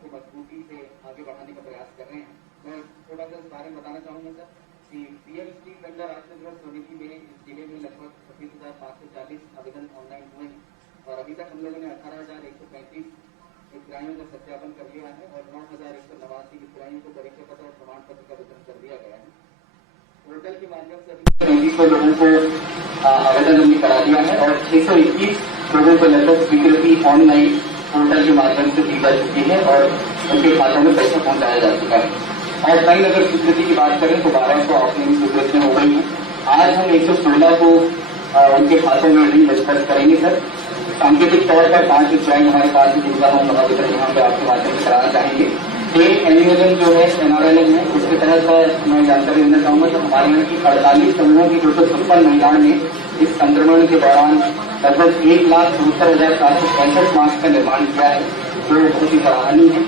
को मजबूती से आगे बढ़ाने का प्रयास कर रहे हैं। मैं थोड़ा सा इस बारे में बताना चाहूँगा सर कि पीएम स्ट्रीट वेंडर आत्मनिर्भर समिति में इस जिले में लगभग 26,540 आवेदन ऑनलाइन हुए हैं और अभी तक हम लोगों ने 18,135 हितग्राहियों का सत्यापन कर लिया है और 9,189 हितग्राहियों को परीक्षा पत्र और प्रमाण पत्र का वितरण कर दिया गया है। पोर्टल के माध्यम से अभी 35 लोगों को आवेदन हमने करा दिया है और 621 लोगों को लगभग स्वीकृति ऑनलाइन पोर्टल के माध्यम से दी जा चुकी है और उनके खातों में पैसा पहुंचाया जा चुका है। ऑफलाइन अगर स्वीकृति की बात करें तो 1200 ऑफलाइन स्वीकृतियां हो गई हैं। आज हम 116 को उनके खातों में डिस्पर्स करेंगे सर। सांकेतिक तौर पर 5 हितग्राही हमारे पास जिनका हम वितरण यहाँ पे आपके माध्यम से कराना चाहेंगे। एनयूएलएम जो है NRLM है उसके तहत मैं जानकारी देना चाहूंगा तो हमारे यहाँ की 48 समूहों की 256 महिलाओं ने इस संक्रमण के दौरान लगभग 1,72,765 मास्क का निर्माण किया है जो बहुत ही सराहनीय है।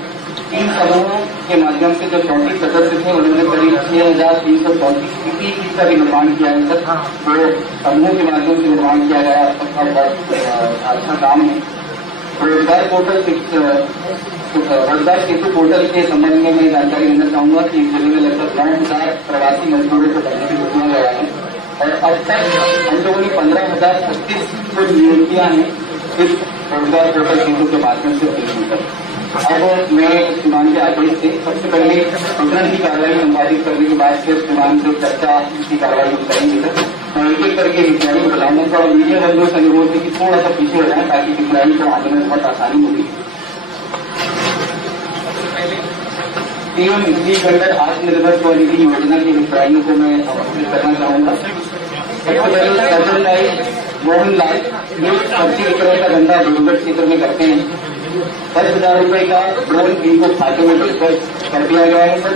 3 समूहों के माध्यम से जो 34 सदस्य थे उन्होंने करीब 6,334 PPE का भी निर्माण किया है सर। तो समूहों के माध्यम से निर्माण किया गया अच्छा काम है। रोजगार पोर्टल रोजगार सेतु पोर्टल के संबंध में मैं जानकारी देना चाहूंगा कि जिले में लगभग 9,000 प्रवासी मजदूरों को बेनिफिट दिया गया है और अब तक हम लोगों ने 15,036 जो नियुक्तियां हैं इस रोजगार पोर्टल सेतु के माध्यम से की है। अब मैं श्रीमान के आदेश से सबसे पहले वितरण की कार्रवाई संपादित करने के बाद फिर श्रीमान से चर्चा की कार्रवाई करेंगे सर। मैं एक एक करके हितग्राही को बुलाऊंगा और मीडिया बंधुओं से अनुरोध है कि थोड़ा सा पीछे हो जाए ताकि हितग्राही को आने में बहुत आसानी होगी। पीएम स्ट्रीट वेंडर आत्मनिर्भर स्वनिधि योजना के हितग्राहियों को मैं आमंत्रित करना चाहूंगा। सबसे पहले सर्जन भाई मोहनलाल ये सब्जी विक्रय का धंधा देवगढ़ क्षेत्र में करते हैं। 10,000 रुपए का लोन इनको खाते में डिस्पर्स कर दिया गया है सर।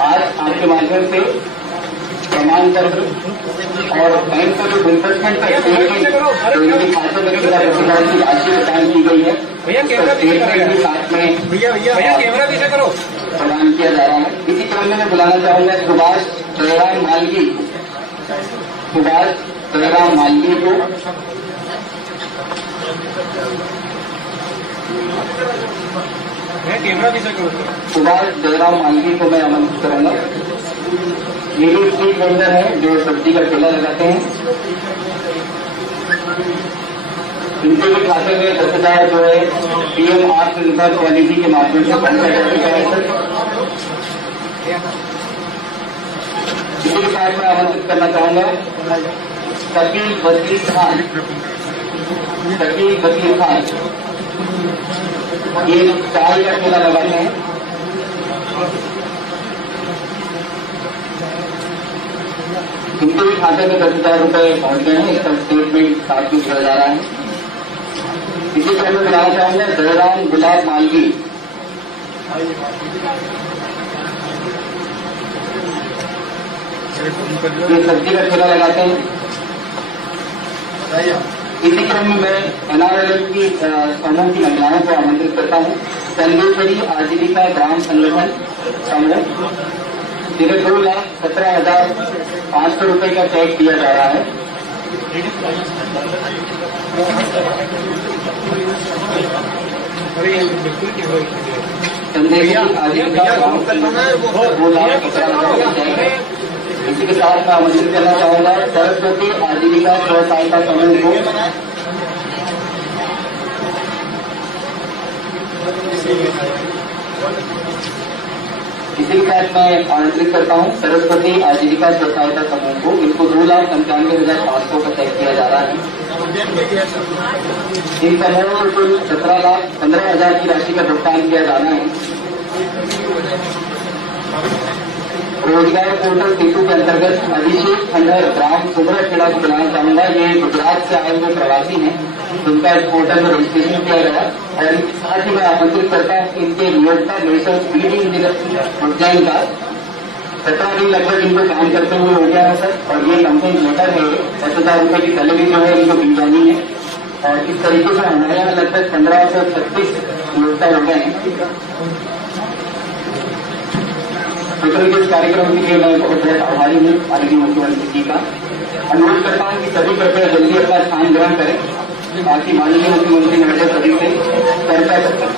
आज आपके माध्यम से प्रमाण पत्र और बैंक का जो डिस्बर्समेंट का स्टेटमेंट तो इनके खाते में 10,000 की राशि प्रदान की गई है। स्टेटमेंट भी साथ में प्रदान किया जा रहा है। इसी क्रम में मैं बुलाना चाहूंगा सुभाष जयराम मालवी को सुभाष जयराम मालवी को मैं आमंत्रित करूंगा। ये भी स्ट्रीट वेंडर है जो सब्जी का ठेला लगाते हैं। इनके भी खाते में 10,000 जो है पीएम आत्मनिर्भर स्वनिधि के माध्यम से पहुंचा जा चुका है सर। इसी के साथ मैं आमंत्रित करना चाहूंगा शकील वसीर खान। ये चाय का ठेला लगाते हैं। इनके भी खाते में 10,000 रुपए पहुंच गए हैं। इसका स्टेटमेंट साथ में दिया जा रहा है। इसी क्रम में बताना चाहूंगा जयराम गुलाब मालवी। ये सब्जी का ठेला लगाते हैं। इसी क्रम में मैं NRLM की समूह की महिलाओं को आमंत्रित करता हूँ। संदेश्वरी आजीविका ग्राम संगठन समूह जिन्हें 2,17,500 रुपए का चेक दिया जा रहा है। संदेश्वरी आजीविका ग्राम संगठन 2,17,000 इसी के साथ मैं आमंत्रित करना चाहूंगा सरस्वती आजीविका स्व सहायता समूह को। इसी के साथ मैं आमंत्रित करता हूं सरस्वती आजीविका स्व सहायता समूह को। इनको 2,95,500 का चेक किया जा रहा है। इन समूहों को कुल 17,15,000 की राशि का भुगतान किया जाना है। रोजगार पोर्टल सेतु के अंतर्गत अभिषेक खंडर ग्राम सुब्रखेड़ा को बुलाना चाहूंगा। ये गुजरात से आए हुए प्रवासी हैं जिनका इस पोर्टल में रजिस्ट्रेशन किया गया और इनके साथ ही मैं आमंत्रित करता हूँ इनके नियोक्ता नेशनल बीडी इंजीनियर उज्जैन का 17 दिन लगभग इनको काम करते हुए हो गया है सर। और ये कंप्लेंट लेटर है 10,000 रुपए की सैलरी जो है इनको दी जानी है और इस तरीके से हमारे यहाँ लगभग 1,536 नियोक्ता हो गए हैं। इस कार्यक्रम के लिए मैं बहुत बहुत आभारी हूँ माननीय मुख्यमंत्री जी का। अनुरोध करता हूँ कि सभी कृपया जल्दी अपना स्थान ग्रहण करें ताकि माननीय मुख्यमंत्री महोदय सभी से चर्चा कर सकें।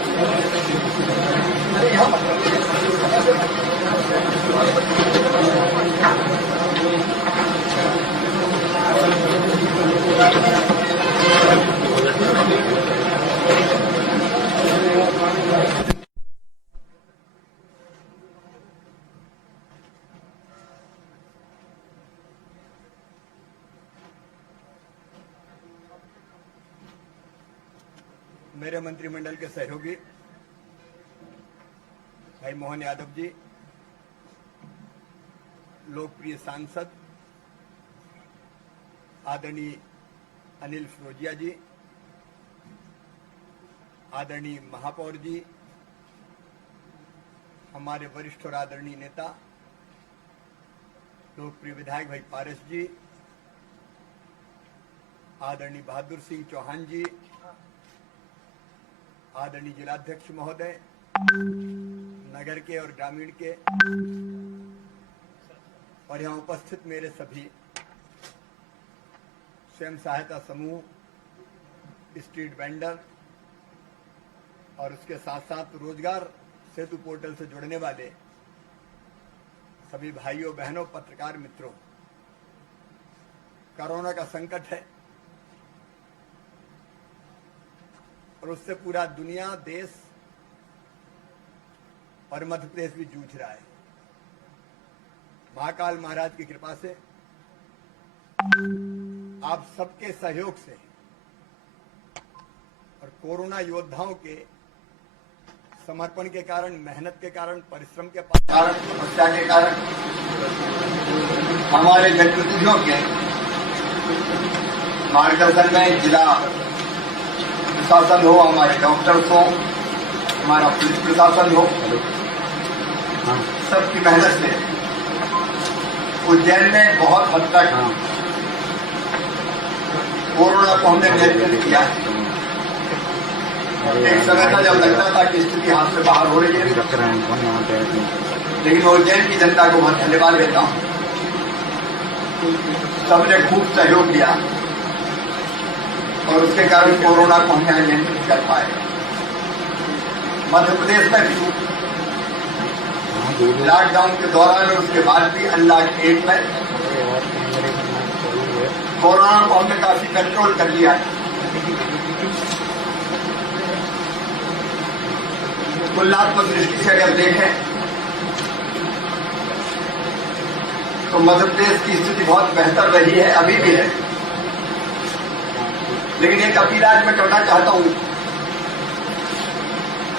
मेरे मंत्रिमंडल के सहयोगी भाई मोहन यादव जी, लोकप्रिय सांसद आदरणीय अनिल फिरोजिया जी, आदरणीय महापौर जी, हमारे वरिष्ठ और आदरणीय नेता लोकप्रिय विधायक भाई पारस जी, आदरणीय बहादुर सिंह चौहान जी, आदरणीय जिलाध्यक्ष महोदय, नगर के और ग्रामीण के और यहाँ उपस्थित मेरे सभी स्वयं सहायता समूह, स्ट्रीट वेंडर और उसके साथ साथ रोजगार सेतु पोर्टल से जुड़ने वाले सभी भाइयों बहनों, पत्रकार मित्रों, कोरोना का संकट है और उससे पूरा दुनिया, देश और मध्य प्रदेश भी जूझ रहा है। महाकाल महाराज की कृपा से, आप सबके सहयोग से और कोरोना योद्धाओं के समर्पण के कारण, मेहनत के कारण, परिश्रम के कारण, तपस्या के कारण हमारे जनप्रतिनिधियों के मार्गदर्शन में जिला प्रशासन हो, हमारे डॉक्टर्स हो, हमारा पुलिस प्रशासन हो, सबकी मेहनत से उज्जैन में बहुत हद तक कोरोना को हमने नियंत्रित किया। एक समय था जब लगता था कि स्थिति हाथ से बाहर हो रही है, लेकिन उज्जैन की जनता को बहुत धन्यवाद देता हूं। सबने खूब सहयोग दिया और उसके कारण कोरोना को हम यहाँ नियंत्रित कर पाए। मध्य प्रदेश में भी लॉकडाउन के दौरान और उसके बाद भी अनलॉक 1 में कोरोना को हमने काफी कंट्रोल कर लिया है। तुलनात्मक दृष्टि से अगर देखें तो मध्य प्रदेश की स्थिति बहुत बेहतर रही है, अभी भी है। लेकिन एक अपील आज मैं करना चाहता हूं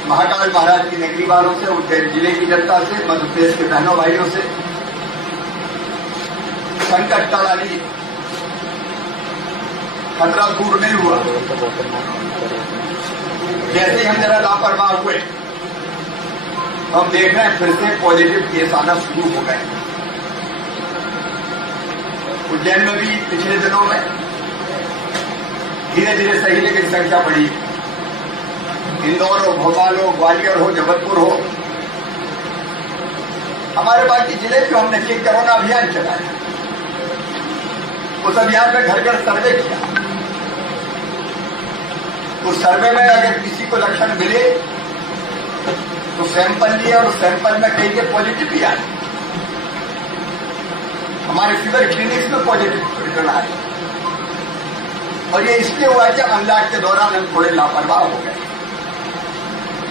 महाकाल महाराज की नगरी वालों से, उज्जैन जिले की जनता से, मध्य प्रदेश के बहनों भाइयों से, संकट टलाली खतरा दूर नहीं हुआ। जैसे ही हम जरा लापरवाह हुए, हम देख रहे हैं फिर से पॉजिटिव केस आना शुरू हो गए। उज्जैन में भी पिछले दिनों में धीरे धीरे सही लेकिन संख्या बढ़ी। इंदौर हो, भोपाल हो, ग्वालियर हो, जबलपुर हो, हमारे बाकी जिले भी हमने एक कोरोना अभियान चलाया। उस अभियान में घर घर सर्वे किया। उस सर्वे में अगर किसी को लक्षण मिले तो सैंपल लिए और सैंपल में कई के पॉजिटिव भी आए। हमारे फीवर क्लिनिक्स में पॉजिटिव रिटर्न आए और ये इसलिए हुआ कि अनलॉक के दौरान हम थोड़े लापरवाह हो गए।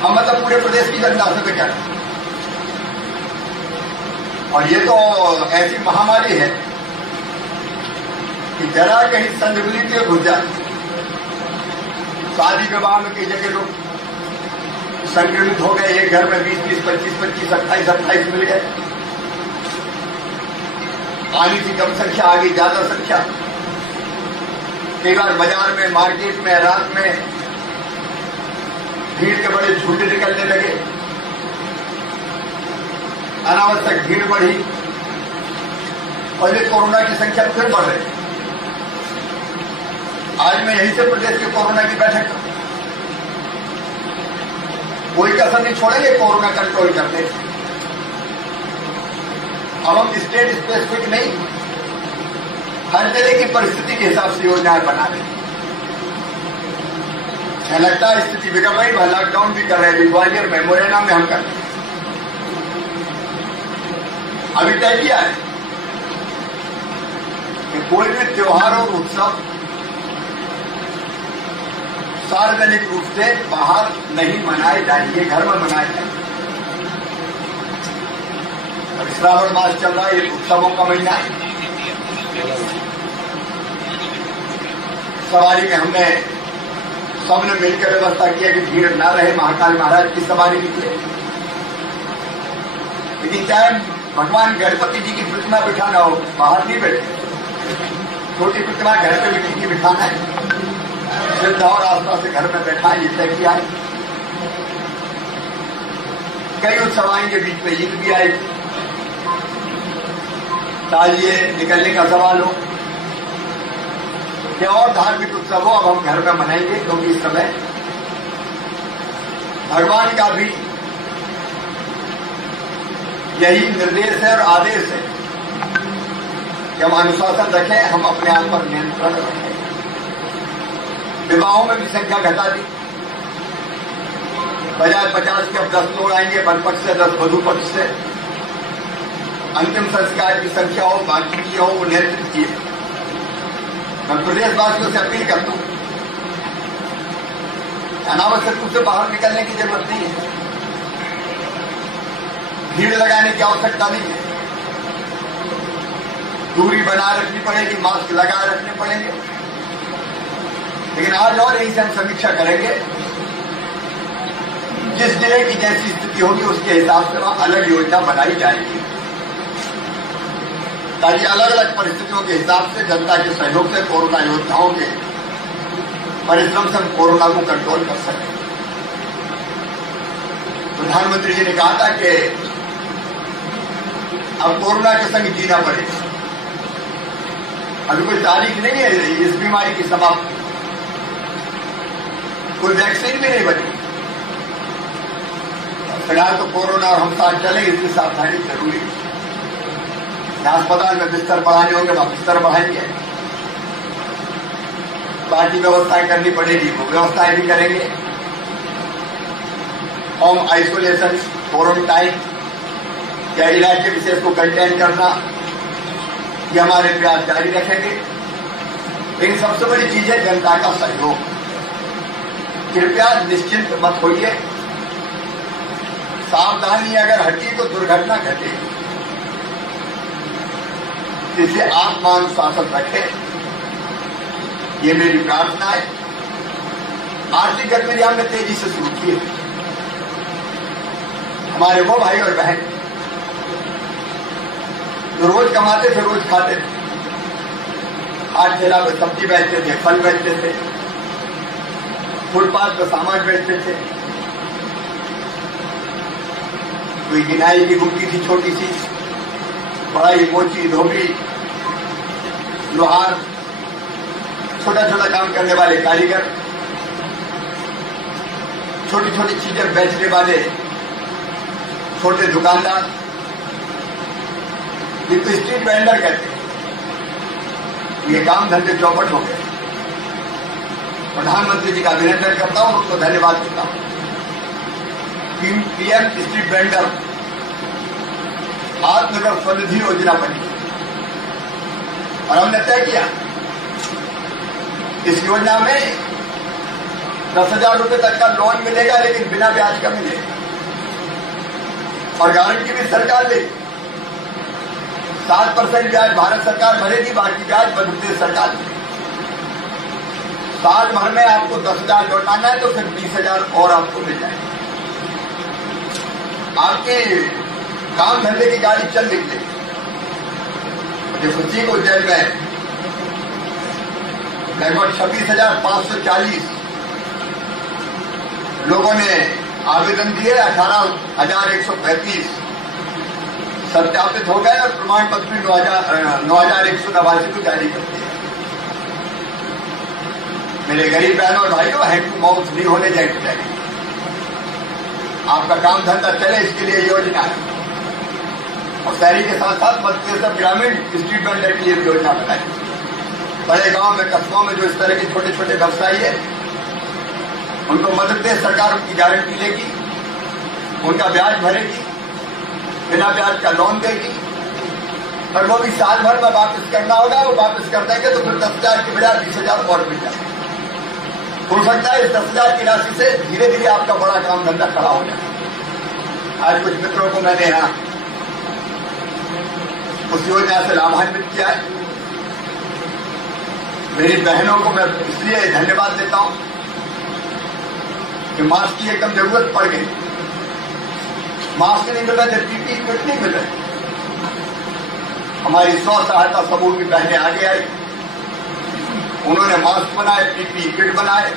हम मतलब पूरे प्रदेश की जनता से भी करें। और ये तो ऐसी महामारी है कि जरा कहीं संदिग्ध घुस जाए। शादी विवाह में कई जगह लोग संक्रमित हो गए। एक घर में 20-20, 25-25, 27-28 मिल गए। आनी थी कम संख्या, आ गई ज्यादा संख्या। कई बार बाजार में, मार्केट में, रात में भीड़ के बड़े झूठे निकलने लगे। अनावश्यक भीड़ बढ़ी और ये कोरोना की संख्या फिर बढ़ रही। आज मैं यहीं से प्रदेश के कोरोना की बैठक करूं। कोई कसर नहीं छोड़ेंगे कोरोना कंट्रोल करने। अब हम स्टेट स्पेसिफिक नहीं, हर जिले की परिस्थिति के हिसाब से योजनाएं बना रहे हैं। लगता है स्थिति बिगड़ रही, वह लॉकडाउन भी कर रहे हैं। ग्वालियर में, मुरैना में हम कर रहे हैं। अभी तय किया है कि कोई भी त्योहार और उत्सव सार्वजनिक रूप से बाहर नहीं मनाए जाएंगे, घर में मनाए जाएंगे। अब श्रावण मास चल रहा है, ये उत्सवों का महीना है। सवारी में हमने सबने मिलकर व्यवस्था किया कि भीड़ न रहे, महाकाल महाराज की सवारी निकले। लेकिन चाहे भगवान गणपति जी की प्रतिमा बिठाना हो, बाहर नहीं बैठे, छोटी प्रतिमा घर पे भी की बिठाना है, श्रद्धा और आस्था से घर में बैठा ये तय किया है। कई उत्सव आएंगे, बीच में ईद भी आएगी, ताजिए निकलने का सवाल हो या और धार्मिक उत्सव हो, अब हम घर में मनाएंगे, क्योंकि इस समय भगवान का भी यही निर्देश है और आदेश है कि हम अनुशासन रखें, हम अपने आप पर नियंत्रण रखें। विवाहों में भी संख्या घटा दी, बजाय 50 के अब 10 लोग आएंगे, वन पक्ष से 10 वधु पक्ष से। अंतिम संस्कार की संख्या हो, बाकी की हो, वो नियंत्रित किए। मैं प्रदेशवासियों से अपील करता हूं, अनावश्यक रूप से बाहर निकलने की जरूरत नहीं है, भीड़ लगाने की आवश्यकता नहीं है, दूरी बनाए रखनी पड़ेगी, मास्क लगाए रखने पड़ेंगे। लेकिन आज और यही से हम समीक्षा करेंगे, जिस जिले की जैसी स्थिति होगी उसके हिसाब से वहां अलग योजना बनाई जाएगी, ताकि अलग अलग परिस्थितियों के हिसाब से जनता के सहयोग से कोरोना योद्धाओं के परिश्रम से हम कोरोना को कंट्रोल कर सकें। प्रधानमंत्री जी ने कहा था कि अब कोरोना के संग जीना पड़ेगा। अभी कोई तारीख नहीं है इस बीमारी की समाप्ति, कोई वैक्सीन भी नहीं बनी। फिलहाल तो कोरोना और हम साथ चले, इसकी सावधानी जरूरी है। अस्पताल में बिस्तर बढ़ाने होंगे, वहां बिस्तर बढ़ाएंगे, बाकी व्यवस्थाएं करनी पड़ेगी, वो व्यवस्थाएं भी करेंगे। होम आइसोलेशन, क्वारंटाइन या इलाके विशेष को कंटेन करना, ये हमारे प्रयास जारी रखेंगे। लेकिन सबसे बड़ी चीज है जनता का सहयोग। कृपया निश्चिंत मत होइए, सावधानी अगर हटी तो दुर्घटना घटेगी, इसलिए आत्मानुशासन रखें, ये मेरी प्रार्थना है। आर्थिक गतिविधियां हमने तेजी से शुरू की है। हमारे वो भाई और बहन जो रोज कमाते थे, रोज खाते थे, हाट ठेला पे सब्जी बेचते थे, फल बेचते थे, फुटपाथ पर सामान बेचते थे, कोई गिनाई की गुमटी थी छोटी सी, बड़ाई, मोची, धोबी, लोहार, छोटा छोटा काम करने वाले कारीगर, छोटी छोटी चीजें बेचने वाले छोटे दुकानदार, जिनको स्ट्रीट वेंडर कहते हैं, ये काम धंधे चौपट हो गए। प्रधानमंत्री जी का अभिनंदन करता हूं, उनको धन्यवाद देता हूं। पीएम स्ट्रीट वेंडर आत्मनिर्भर स्वनिधि योजना बनी और हमने तय किया इस योजना में 10,000 रुपए तक का लोन मिलेगा, लेकिन बिना ब्याज का मिलेगा और गारंटी भी सरकार देगी। 7% ब्याज भारत सरकार भरेगी, बाकी ब्याज मध्य प्रदेश सरकार देगी। साल भर में आपको 10,000 लौटाना है तो फिर 20,000 और आपको मिल जाएगा। आपकी काम धंधे की गाड़ी चल निकले। मुझे खुशी को जेल में लगभग 26,540 लोगों ने आवेदन दिए, 18,135 सत्यापित हो गए और प्रमाण पत्र 9,189 को जारी कर दिया। मेरे गरीब बहनों और भाइयों, हैंड टू माउथ नहीं होने जाएंगे। आपका काम धंधा चले, इसके लिए योजना है और शहरी के साथ साथ मध्य प्रदेश ग्रामीण स्ट्रीट वेंडर के लिए योजना बनाई। बड़े गांव में, कस्बों में जो इस तरह के छोटे छोटे व्यवसायी है, उनको मध्य प्रदेश सरकार उनकी गारंटी लेगी, उनका ब्याज भरेगी, बिना ब्याज का लोन देगी और वो भी साल भर में वापस करना होगा। वो वापस कर देंगे तो फिर 10,000 की बजाय 20,000 और मिल जाएगा। हो सकता है इस 10,000 की राशि से धीरे धीरे आपका बड़ा काम धंधा खड़ा हो जाए। आज कुछ मित्रों को मैंने यहां उस योजना से लाभान्वित किया है। मेरी बहनों को मैं इसलिए धन्यवाद देता हूं कि मास्क की एकदम जरूरत पड़ गई, मास्क नहीं मिल रहे थे, पीपीई किट नहीं मिल रहे। हमारी स्व सहायता समूह की बहनें आगे आई, उन्होंने मास्क बनाए, पीपीई किट बनाए।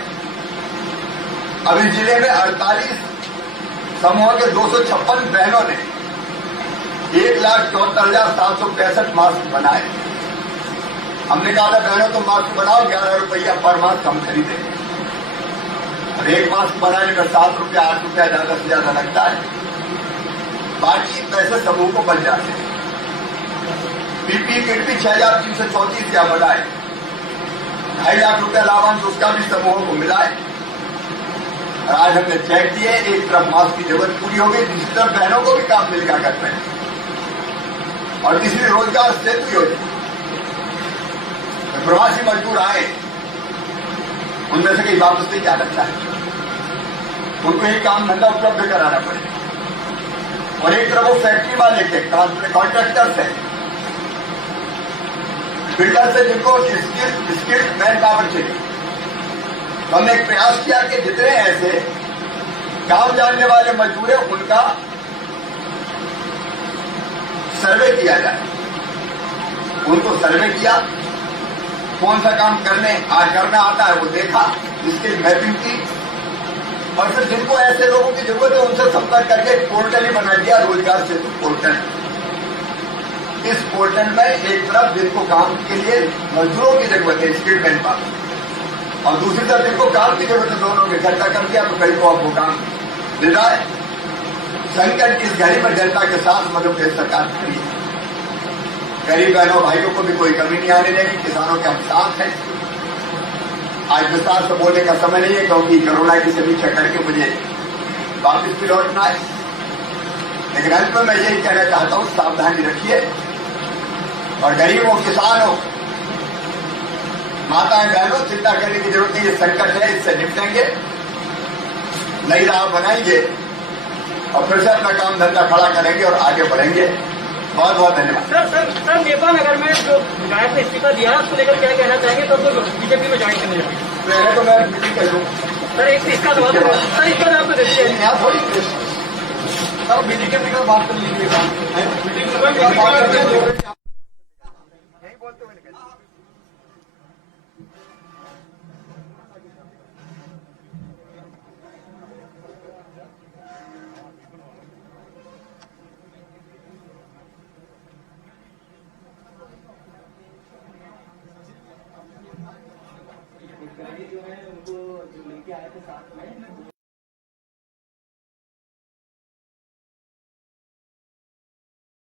अभी जिले में 48 समूह के 256 बहनों ने 1,74,765 मास्क बनाए। हमने कहा था बहनों तुम मास्क बनाओ, 11 रुपया पर मास्क हम खरीदेंगे। और एक मास्क बनाने में 7 रुपया 8 रुपया ज्यादा से ज्यादा लगता है, बाकी पैसे समूह को बच जाते हैं। पीपीई किट भी 6,334 क्या बनाए, 2.5 लाख रुपया लाभांश उसका भी समूहों को मिला है। और आज हमने चेक किए, एक तरफ मास्क की जरूरत पूरी हो गई, दूसरी तरफ बहनों को भी काम मिल गया घर में। और तीसरी रोजगार सेतु योजना, प्रवासी मजदूर आए, उनमें से कई वापस नहीं जा सकता है, उनको एक काम धंधा उपलब्ध कराना पड़ेगा। और एक तरफ वो फैक्ट्री वाले के कॉन्ट्रैक्टर्स हैं, बिल्डर्स है, जिनको स्किल्ड मैन पावर चाहिए। तो हमने एक प्रयास किया कि जितने ऐसे काम जानने वाले मजदूर हैं उनका सर्वे किया जाए। उनको सर्वे किया, कौन सा काम करना आता है वो देखा, इसकी मैपिंग की, और फिर जिनको ऐसे लोगों की जरूरत है उनसे संपर्क करके एक पोर्टल ही बना दिया, रोजगार सेतु पोर्टल। इस पोर्टल में एक तरफ जिनको काम के लिए मजदूरों की जरूरत है, स्किल्ड मैन पावर, और दूसरी तरफ जिनको काम की जरूरत है, दोनों को इकट्ठा कर दिया तो कई को आपको काम मिल रहा है। संकट की इस घड़ी में जनता के साथ मध्य प्रदेश सरकार खड़ी है। गरीब बहनों भाइयों को भी कोई कमी नहीं आने देगी, किसानों के हम साथ हैं। आज विस्तार से बोलने का समय नहीं है क्योंकि कोरोना की समीक्षा करके मुझे वापिस भी लौटना है, लेकिन अंत में मैं यही कहना चाहता हूं, सावधानी रखिए और गरीब हो, किसान हो, माताएं बहनों, चिंता करने की जरूरत नहीं, ये संकट है, इससे निपटेंगे, नई राह बनाएंगे और फिर से अपना काम धंधा खड़ा करेंगे और आगे बढ़ेंगे। बहुत बहुत धन्यवाद। सर नेपाल नगर में जो विधायक ने इस्तीफा दिया है उसको लेकर क्या कहना चाहेंगे, तो बीजेपी में ज्वाइन करने जाएंगे? पहले तो मैं मीटिंग कर लूँ सर, एक इसका जवाब सर, इसका जवाब तो देते हैं। यहाँ थोड़ी सर मीटिंग के निकल बात कर लीजिएगा, मीटिंग जो है उनको जो लेके आए थे साथ में